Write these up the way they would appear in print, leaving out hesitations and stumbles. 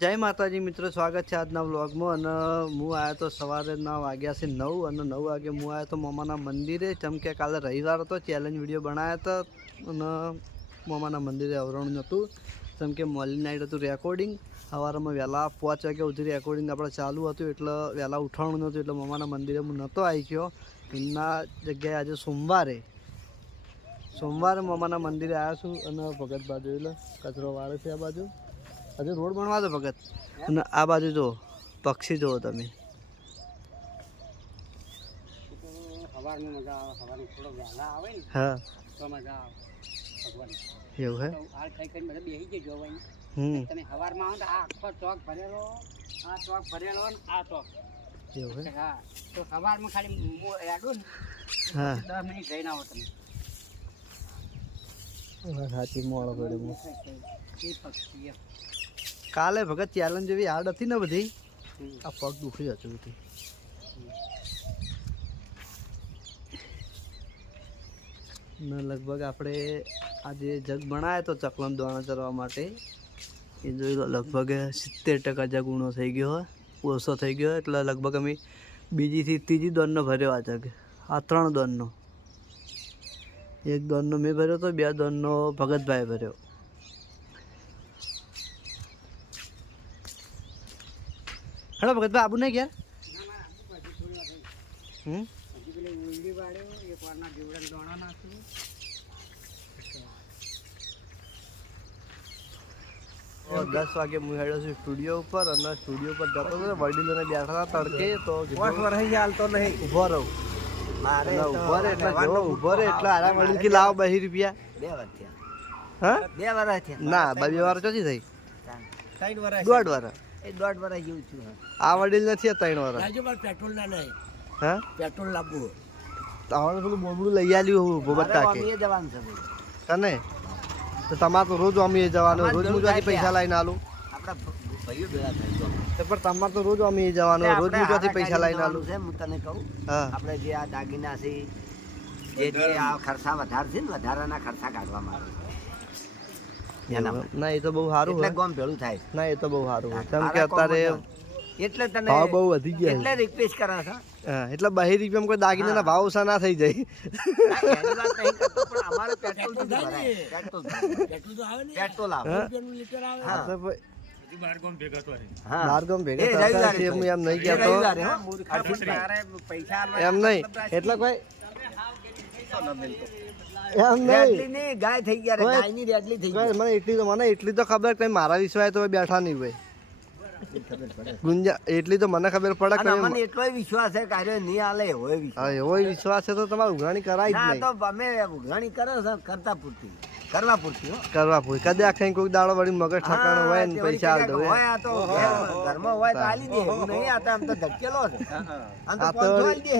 જય માતાજી મિત્રો, સ્વાગત છે આજના વ્લોગમાં. અને હું આવ્યો તો સવારના વાગ્યા છે 9 અને 9 વાગે હું આવ્યો તો મામાના મંદિરે. જેમ કે કાલે રવિવાર હતો, ચેલેન્જ વિડીયો બનાવ્યા હતા અને મામાના મંદિરે અવરણ નહોતું. જેમ કે મોર્નિંગ નાઇટ હતું રેકોર્ડિંગ. સવારમાં વહેલા 5 વાગ્યા સુધી રેકોર્ડિંગ આપણે ચાલુ હતું, એટલે વહેલા ઉઠાણું નહોતું, એટલે મામાના મંદિરે હું નહોતો આવી ગયો. એમના જગ્યાએ આજે સોમવારે મામાના મંદિરે આવ્યો છું. અને ભગત બાજુ એટલે કચરો વાળે છે આ બાજુ. હજુ રોડ બનવા દો ભગત. અને આ બાજુ જો પક્ષી જુઓ તમે. હા એવું હે. તમે સવારમાં આવો તો આ આખો ચોક ભરેલો, આ ચોક ભરેલો ને આ ચોક એવું હે. હા, તો સવારમાં ખાલી એડું ને હા 10 મિનિટ જઈને આવો તમે. સાચી મોડો પડ્યો. એ પક્ષી કાલે ભગત ચેલેન્જ જેવી હાર્ડ હતી ને બધી, આ પગ દુખી હતું બધી. ને લગભગ આપણે આજે જગ બનાવ્યો તો ચકલમ દોણા ચરવા માટે, એ જોઈ લો લગભગ 70% જગ ઊણો થઈ ગયો હોય, ઓછો થઈ ગયો. એટલે લગભગ અમે બીજીથી ત્રીજી દોનનો ભર્યો આ જગ. આ 3 દોનનો, 1 દોનનો મેં ભર્યો તો, 2 દોનનો ભગતભાઈ ભર્યો. હેલો ભગતભાઈ, આબુ નહીં ગયા? હજી પેલી ઉલડી વાળ્યો, એક વારના જીવડા દોણા નાખ્યું. 10 વાગે હું હેડ્યો છું સ્ટુડિયો ઉપર. અને સ્ટુડિયો ઉપર જતો હતો, વડીલોને બેઠા હતા તડકે, તો ઉભો રહું. ઉભો રહે એટલે જેવો ઉભો રહે એટલે આરા વડીલ કે લાવો 20 રૂપિયા. 2 વાર થયા. હા 2 વાર થયા. ના 2 વાર ચોથી થઈ? 3 વાર. 1.5 વાર. એ 1.5 વાર જેવું છું. આ વડીલ નથી 3 વાર. રાજુ પર પેટ્રોલ ના નહીં. હા પેટ્રોલ લાવવું. તમારે પેલું બોબડું લઈ આલ્યું હું ભોબત કાકે જવાનું છે કને. તો તમારે તો રોજ અમે જવાનું, રોજ હું ત્યાંથી પૈસા લઈને આલું. આપણા ભાઈઓ ભેગા થાય તો પણ તમારે તો રોજ અમે જવાનું, રોજ હું ત્યાંથી પૈસા લઈને આલું. છે. હું તને કહું, હા આપણે જે આ દાગીના છે, જે આ ખર્ચા વધારે છે ને, વધારાના ખર્ચા કાઢવામાં આવે એના માટે. ના એ તો બહુ સારું એટલે હોય. ગામ ભેળું થાય. ના એ તો બહુ સારું હોય. કેમ કે અત્યારે એટલે તને ભાવ બહુ વધી ગયા એટલે રિક્વેસ્ટ કરે છે. હા, એટલે 2 રૂપિયામાં કોઈ દાગીનાના ભાવ ઓછા ના થઈ જાય. ના, એની વાત નહીં કરતો, પણ અમારે પેટ્રોલ તો ભરાય. પેટ્રોલ આવે. હા? હા. આ તો ભાઈ હા. બાર ગામ ભેગા એ થતા રવિવારે છે, છે. હું એમ નહીં એ કહેતો. રવિવારે, હો. પૈસા એમ નહીં એટલે કોઈ એમ રેડલી નહીં નહીં, ગાય થઈ ગયા રે, કોઈ- ગાયની રેડલી થઈ કોઈ ગઈ. મને એટલી તો ખબર કે મારા વિશ્વાસ તો બેઠા નહીં હોય. ખબર પડે. ગુંજા એટલી તો મને ખબર પડે અને કે અમને એટલોય વિશ્વાસ છે કે આર્યો નહીં આલે એવો વિશ્વાસ. હા એવો વિશ્વાસ છે તો તમારે ઉઘરાણી કરાય જ ના, નહીં. તો અમે ઉઘરાણી કરો છો, કરતા પૂરતી, કરવા પૂરતી, હો. કરવા પૂરી કદી આખે કોઈક દાડો વળી મગજ ઠકાણો હોય ને તે વળી પૈસા આલ કદાચ દો હોય, આ તો ઘરમાં હોય તો આલી દે. એવું નહીં, આ તો આમ તો ધકેલો છે. આમ તો આ તો 500 આલી દે.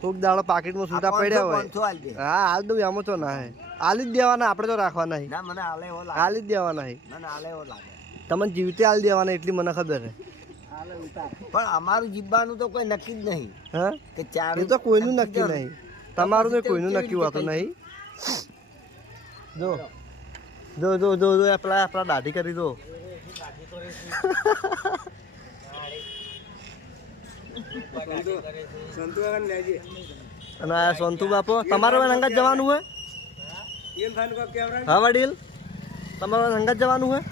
કોઈક દાડો પાકીટમાં છૂટા પડ્યા હોય. 500 આલી દે. હા હાલ દઉં એમાં તો ના હે. આલી જ દેવાના, આપણે તો રાખવાના નહીં. ના, મને આલે એવો લાગે. આલી જ દેવાના નહીં. મને આલે એવો લાગે. તમને જીવતે આલી દેવાના એટલી મને ખબર છે. પણ અમારું જીવવાનું તો કોઈ નક્કી જ નહીં. હા કે ચાર એ તો કોઈનું નક્કી નહીં, તમારું તો કોઈનું નક્કી હોતું નહીં. જો જો જો જો જો આપણા દાઢી કરી દો. અને આ સોનતુ બાપો તમારે અંગત જવાનું હોય? હા વડીલ, તમારે અંગત જવાનું હોય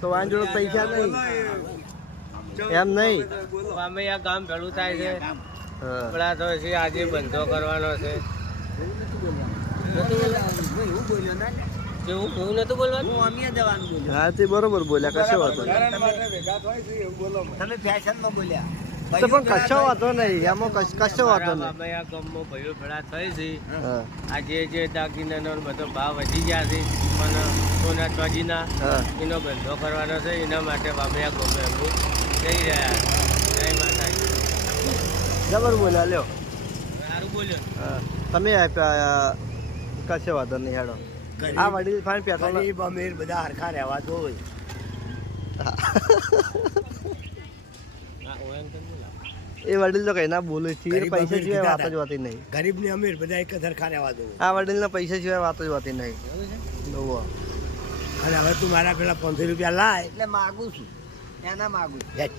તો વાન જોડે પૈસા નહીં. એમ નહીં. અમે આ ગામ ભેળું થાય છે. હા પેલા તો છે આજે બંધો કરવાનો છે. એવું બોલ્યો ના લે. કે હું નતું બોલવાનું. હું અમે જવાનું બોલ્યો. હા તે બરોબર બોલ્યા, કશો વાંધો નહીં. તમે ફેશનમાં બોલ્યા. તો પણ કશો વાંધો નહીં, એમાં કશો વાંધો નહીં. અમે આ ગામમાં ભાઈઓ ભેળા થઈ છે. હા આજે જે દાગીનાનો બધો ભાવ વધી ગયા છે, પણ સોના ચાંદીના હા એનો બંધો કરવાનો છે. એના માટે અમે આ ગામે અમે જઈ રહ્યા. જય માતાજી. જબર બોલ્યા લ્યો. સારું બોલ્યો. હા તમે આપ્યા, કશો વાંધો નહીં હેડો. આ વડીલ ફાઈન પેટ્રોલ ગરીબ અમીર બધા હરખા રહેવા દો. એ વડીલ તો કઈ ના બોલે છે, ગરીબ પૈસા અમીર સિવાય વાત કીધા જ હોતી નહીં. ગરીબ ને અમીર બધા એક જ હરખા રહેવા દો. આ વડીલ ના પૈસા સિવાય વાત જ હોતી નહીં. જોવો અને હવે તું મારા પેલા 500 રૂપિયા લાય એટલે માગું છું એના માગું છું. હેટ.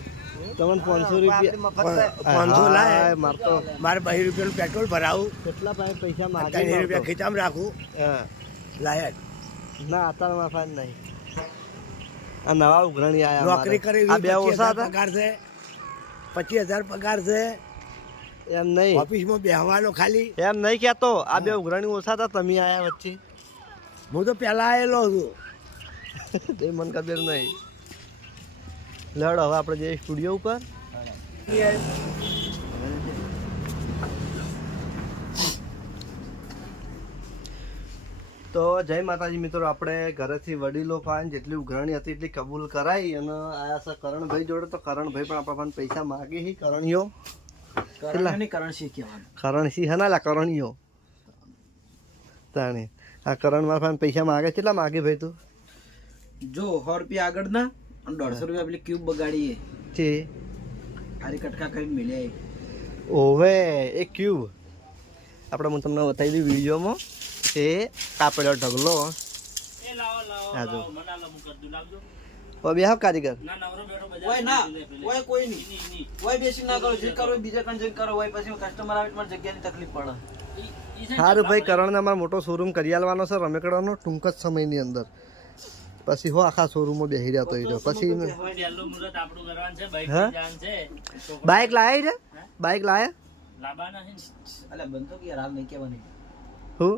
તમને 500 રૂપિયા 500 લાય હા, માર તો મારે 2 રૂપિયાનું પેટ્રોલ ભરાવું કેટલા પાસે પૈસા 3 માગે રૂપિયા ખીચામાં રાખું હા લાય હેટ. ના અત્યારે માફા નહીં આ નવા ઉઘરાણી આયા નોકરી કરી આ બે 25,000 ઓછા હતા પગાર છે 25,000 પગાર છે એમ નહીં ઓફિસમાં બેહવાનો ખાલી. એમ નહીં કહેતો આ બે ઉઘરાણી ઓછા હતા તમે આયા વચ્ચે હું તો પહેલા આવેલો છું. એ મને ખબર નહીં લડ હવે આપણે જઈએ સ્ટુડિયો ઉપર તો જય માતાજી મિત્રો, આપણે ઘરેથી વડીલો ફાન જેટલી ઉઘરાણી હતી એટલી કબૂલ કરાઈ અને આયા છે કરણભાઈ જોડે. તો કરણભાઈ પણ આપણા પાસે પૈસા માગી હી કરણીઓ કરણસિંહ હે ના કરણીઓ તાણે આ કરણ મારા પાસે પૈસા માગે કેટલા માગે ભાઈ તું? જો 100 રૂપિયા આગળ ના અને 150 રૂપિયા પેલી ક્યુબ બગાડીએ છે આરી કટકા કરીને મળ્યા. ઓવે એ ક્યુબ આપણે હું તમને બતાવી દઉં વિડીયોમાં કે કાપડ્યો ઢગલો હા જો બે કારીગર ઓય ના ઓય કોઈ નહીં ઓય બેસી ના કરો જે કરો બીજા કણ જઈને કરો ઓય પછી કસ્ટમર આવે એટલે જગ્યાની તકલીફ પડે. સારું ભાઈ, કરણને અમારો મોટો શોરૂમ કરી આલવાનો છે રમેકડાનો ટૂંક જ સમયની અંદર. પછી હો આખા શોરૂમમાં બેસી રહ્યા તો એ રહ્યો. પછી બાઇક લાયા છે બાઇક લાયા અલા બંધો કે યાર હાલ નહીં કહેવાની. હું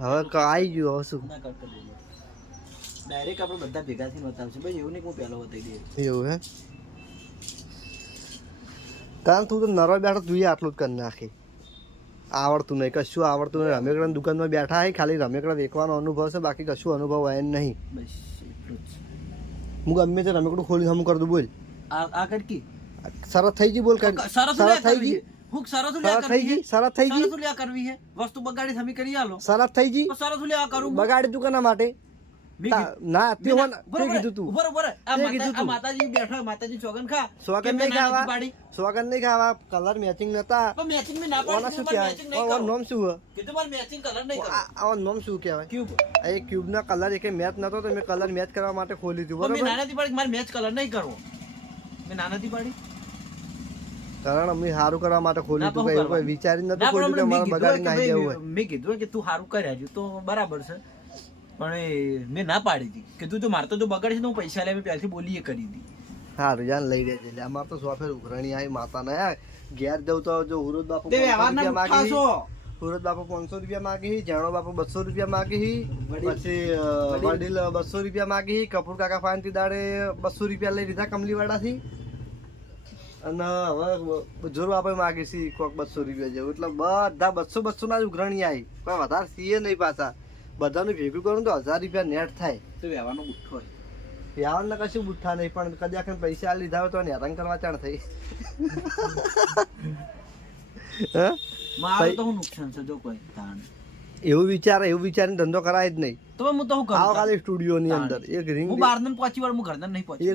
હવે આવી ગયું હવે શું ના કરતો ડાયરેક્ટ આપણે બધા ભેગા થઈને બતાવશે ભાઈ. એવું નહીં કે હું પહેલો બતાવી દે. એવું હે કારણ તું તો નરો બેઠો તું આટલું જ કરી નાખી. આવડતું નહીં, કશું આવડતું નહીં. રમેકડાની દુકાનમાં બેઠા હોય, ખાલી રમેકડા વેચવાનો અનુભવ છે, બાકી કશું અનુભવ હોય નહીં. બસ એટલું જ. હું ગમે તે રમેકડું ખોલી હમ કરી દઉં. બોલ આ કડકી સરસ થઈ ગઈ. બોલ સરસ સરસ થઈ ગઈ. હું સરસ સરસ થઈ ગઈ. સરસ થઈ ગઈ. સરસ લ્યા કરવી છે વસ્તુ બગાડી સમી કરી આલો. સરસ થઈ ગઈ. તો સરસ લ્યા કરું બગાડી તું કેના માટે? ના તે કીધું તું બરોબર. તે કીધું તું. માતાજી બેઠા માતાજી સોગન ખા સોગન નહીં ખાવા, સોગન નહીં ખાવા. કલર મેચિંગ નતા. તો મેચિંગ મે ના ઓના પાડી શું મેચિંગ નહીં કહેવાય? કરો. નામ શું હે? કીધું મારે મેચિંગ કલર નહીં કરો. આવા નામ શું કહેવાય? ક્યુબ એ ક્યુબ ના કલર એકે મેચ નતો તો મેં કલર મેચ કરવા માટે ખોલી દીધું. મેં બરોબર. નાનાથી પાડી મારે મેચ કલર નહીં કરવો. મેં નાનાથી પાડી કારણ અમે સારું કરવા માટે ખોલી ના, દીધું. પણ કઈ કોઈ વિચારી નતું ના, ખોલ્યું કે પણ મારે મેં બગાડી કીધું નાખી કે દેવું ભાઈ, હોય. મેં કીધું કે તું સારું કર્યા છે તો બરાબર છે. પણ એ મેં ના પાડી હતી. કીધું તું મારે તો જો બગાડી છે તો હું પૈસા લે. મેં પહેલાથી બોલીએ કરી હતી. સારું જાન લઈ રહેજે. એટલે અમારે તો સોફેર ઉઘરાણી આવી માતા ના ઘેર જવું તો જો હુરત બાપુ તે 500 વ્યવહારના રૂપિયા માગી. ખાશો. સુરત બાપુ 500 રૂપિયા માગી, જાણો બાપુ 200 રૂપિયા માગી, પછી વડીલ 200 રૂપિયા માગી, કપૂર કાકા ફાનથી દાડે 200 રૂપિયા લઈ લીધા કમલીવાડાથી. અને હવે જોર બાપા માગી છે કોક 200 રૂપિયા જેવું. એટલે બધા 200 ના જ ઉઘરાણી આવી. પણ વધારે સીએ નહીં પાછા. બધાનું ભેગું કરું તો 1000 રૂપિયા નેટ થાય. તો વ્યવહારનો ગુઠ્ઠો હોય. યાવન કશું બુઠ્ઠા નહીં, પણ કદાચ પૈસા લીધા હોય તો હેરાન કરવા ચાણ થઈ. હા મારું તો હું નુકસાન છે જો કોઈ તાણ. એવું વિચારીને ધંધો કરાય જ નહીં. તો હું તો હું આવો કરું ખાલી સ્ટુડિયો ની અંદર એક રિંગ હું બાર ને પહોંચી વાર હું ઘરના નહીં પહોંચી.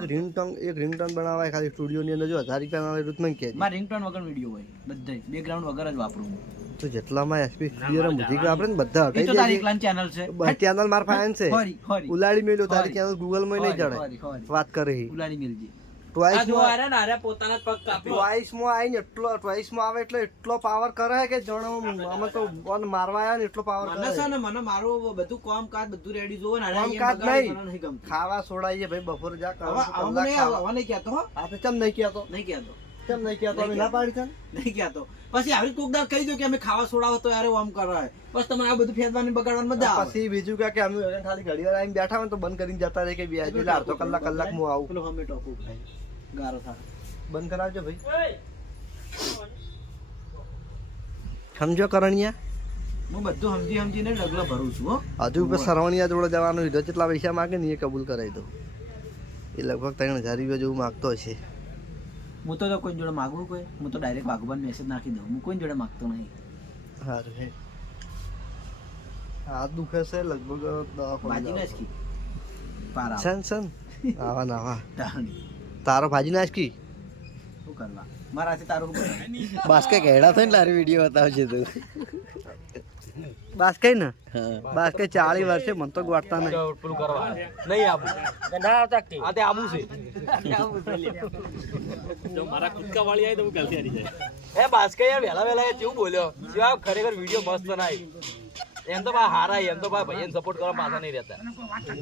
એક રિંગટોન બનાવાય ખાલી સ્ટુડિયો ની અંદર. જો 1000 રૂપિયા ના રૂત મને કે મારા રિંગટોન વગર વિડીયો હોય બધાય બેકગ્રાઉન્ડ વગર જ વાપરું હું. તો જેટલામાં એસપી સ્ટુડિયો મુઝિક વાપરે ને બધા એ તો તારી એકલાની ચેનલ છે. ચેનલ માર ફાઈન છે. હોરી ઉલાડી મેલ્યો તારી ચેનલ ગૂગલ માં નહીં ચડે. વાત કરે ઉલાડી મેલજી. આ ટ્વાઇસ જો આરે ને આરે પોતાના જ પગ કાપ્યો. માં આવીને ટ્વાઇસ માં આવે એટલે એટલો પાવર કરે કે જાણે અમે તો બોન મારવા આવ્યા ને એટલો પાવર મને છે કરે. ને મને મારું બધું કામકાજ બધું રેડી જોવે ને આરે કામકાજ અહીંયા નહીં. બગાડ નહીં ગમતું. ખાવા છોડાઈએ ભાઈ બપોર જા હવે હવે નહીં આવે, હવે નહીં કહેતો હો. આપણે ચમ નહીં કહેતો નહીં કહેતો કેમ નહીં કહેતો અમે ના પાડી છે. નહીં કહેતો. પછી આવી કોકદાર કહી દો કે અમે ખાવા છોડાવો તો યાર આમ કરાય. બસ તમે આ બધું ફેદવાની બગાડવાની મજા આવે. પછી બીજું કે અમે ખાલી ઘડી વાર આવીને બેઠા હોય તો બંધ કરીને જતા રહે કે બે એટલે અડધો કલાક હું આવું. પેલું હમે ટોકું ખાય ગારો થાય. બંધ કરાવજો ભાઈ. સમજો કરણિયા હું બધું સમજીને ડગલો ભરું છું હો. હજુ ઉપર સરવણિયા જોડે જવાનું હોય જેટલા પૈસા માગે ને એ કબૂલ કરાવી દો. એ લગભગ 3000 રૂપિયા જેવું માગતો હશે. હું તો કોઈ જોડે માગવું કોઈ હું તો ડાયરેક્ટ ભાગવાન મેસેજ નાખી દઉં. હું કોઈ જોડે માગતો નહીં. સારું હે હાથ દુખે છે લગભગ ભાજી નાખી પારા છન છન આવા નાવા ટાણી તારો ભાજી નાખી શું કરવા મારાથી તારું બાસ્કે ઘેડા થઈને તારી વિડીયો બતાવશે તું. બાસ કઈ ને બાસ કઈ 40 વર્ષે મને તો ગોઠતા નહીં પેલું કરવા નહીં આવું ના આવતા કે આ તે આવું છે જો મારા કુદકા વાળી આવી તો હું ગલતી આવી જાય એ બાસ્કે યાર વહેલા વહેલા એ કેવું બોલ્યો શિવા ખરેખર વિડીયો મસ્ત નાય એમ તો હારા એમ તો ભાઈને સપોર્ટ કરવા પાછા નહીં રહેતા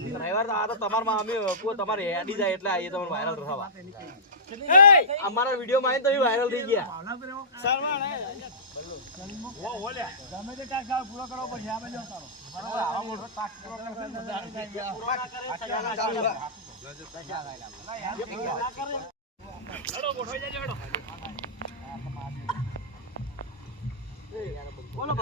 ડ્રાઈવર તો આ તો તમારમાં અમે તમારે હેડી જાય એટલે આ તમારે વાયરલ થવા અમારા વિડીયો માં તો વાયરલ થઈ ગયા બોલો